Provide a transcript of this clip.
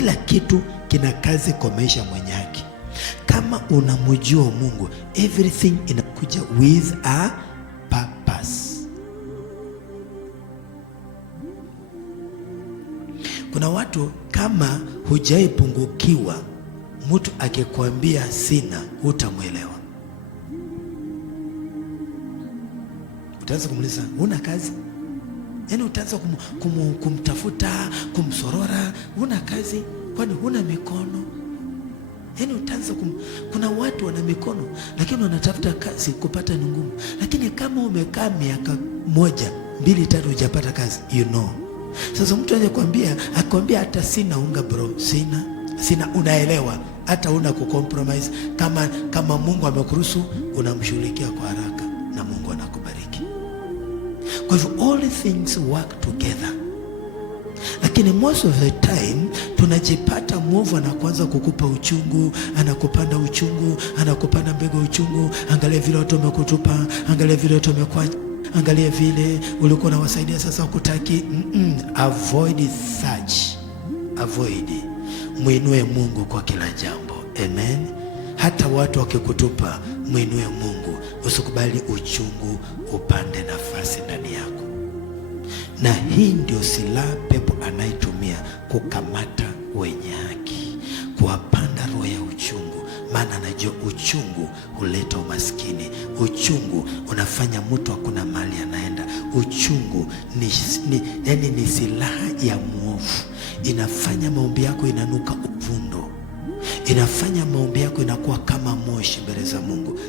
Kila kitu kina kazi kwa maisha mwenye haki. Kama unamjua Mungu, everything inakuja with a purpose. Kuna watu kama hujaipungukiwa, mtu akikwambia sina, hutamwelewa. Utaanza kumuuliza una kazi? Yaani utaanza kumtafuta, kumsorora, una kazi? Kwani huna mikono? Yaani utaanza kuna watu wana mikono lakini wanatafuta kazi kupata ni ngumu. Lakini kama umekaa miaka 1, 2, 3 hujapata kazi, you know. Sasa mtu akwambia hata sina unga bro, sina, unaelewa, hata una kucompromise. Kama Mungu amekuruhusu, unamshughulikia kwa haraka na Mungu anakubariki. Kwa hivyo all things work together. Lakini most of the time tunajipata mwovu anakuanza kukupa uchungu, anakupanda uchungu, anakupanda mbegu uchungu. Angalia vile watu wamekutupa, angalia vile watu wamekwacha, angalia vile ulikuwa unawasaidia sasa ukutaki. Avoid such. Avoid. Muinue Mungu kwa kila jambo. Amen. Hata watu wakikutupa, muinue Mungu. Usikubali uchungu upande nafasi ndani yako. Na hii ndio silaha pepo anaitumia kukamata wenye haki, kuwapanda roho ya uchungu. Maana anajua uchungu huleta umaskini. Uchungu unafanya mtu hakuna mahali anaenda. Uchungu ni silaha ya mwovu. Inafanya maombi yako inanuka uvundo. Inafanya maombi yako inakuwa kama moshi mbele za Mungu.